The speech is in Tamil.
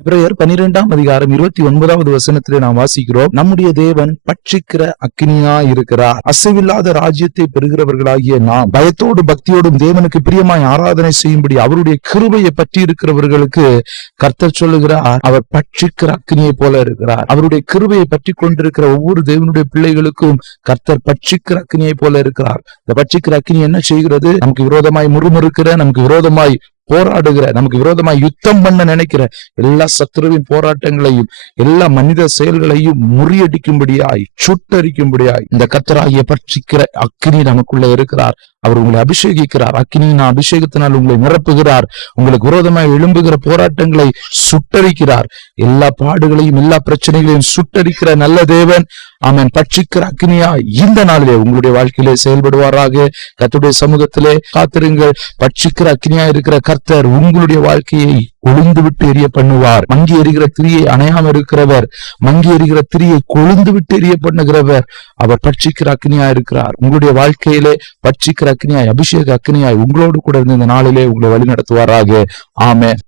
எபிரேயர் 12ஆம் அதிகாரம் 29வது வசனத்திலே நாம் வாசிக்கிறோம், நம்முடைய தேவன் பட்சிக்கிற அக்கினியாய் இருக்கிறார். அசைவில்லாத ராஜ்யத்தை பெறுகிறவர்களாகிய நாம் பயத்தோடும் பக்தியோடும் தேவனுக்கு பிரியமாய் ஆராதனை செய்யும்படி அவருடைய கிருபையை பற்றி இருக்கிறவர்களுக்கு கர்த்தர் சொல்லுகிறார், அவர் பட்சிக்கிற அக்கினியை போல இருக்கிறார். அவருடைய கிருபையை பற்றி கொண்டிருக்கிற ஒவ்வொரு தேவனுடைய பிள்ளைகளுக்கும் கர்த்தர் பட்சிக்கிற அக்கினியை போல இருக்கிறார். இந்த பட்சிக்கிற அக்கினி என்ன செய்கிறது? நமக்கு விரோதமாய் முறுமுறுக்கிற, நமக்கு விரோதமாய் போராடுகிற, நமக்கு விரோதமாய் யுத்தம் பண்ண நினைக்கிற எல்லா சத்துருவின் போராட்டங்களையும் எல்லா மனித செயல்களையும் முறியடிக்கும்படியாய் சுட்டரிக்கும்படியாய் இந்த கர்த்தராகிய பட்சிக்கிற அக்கினி நமக்குள்ள இருக்கிறார். அவர் உங்களை அபிஷேகிக்கிறார். அக்கினியின் அபிஷேகத்தினால் உங்களை நிரப்புகிறார். உங்களுக்கு விரோதமாய் எழும்புகிற போராட்டங்களை சுட்டரிக்கிறார். எல்லா பாடுகளையும் எல்லா பிரச்சனைகளையும் சுட்டரிக்கிற நல்ல தேவன் ஆமென் பட்சிக்கிற அக்கினியா இந்த நாளிலே உங்களுடைய வாழ்க்கையிலே செயல்படுவாராக. கர்த்தருடைய சமூகத்திலே காத்திருங்கள். பட்சிக்கிற அக்கினியா இருக்கிற கர்த்தர் உங்களுடைய வாழ்க்கையை கொழுந்து விட்டு எரிய பண்ணுவார். மங்கி எரிகிற திரியை அணையாம இருக்கிறவர், மங்கி எரிகிற திரியை கொழுந்து விட்டு எரிய பண்ணுகிறவர். அவர் பட்சிக்கிற அக்கினியா இருக்கிறார். உங்களுடைய வாழ்க்கையிலே பட்சிக்கிற அக்கினியாய், அபிஷேக அக்கினியாய் உங்களோடு கூட இருந்து இந்த நாளிலே உங்களை வழி நடத்துவாராக. ஆமென்.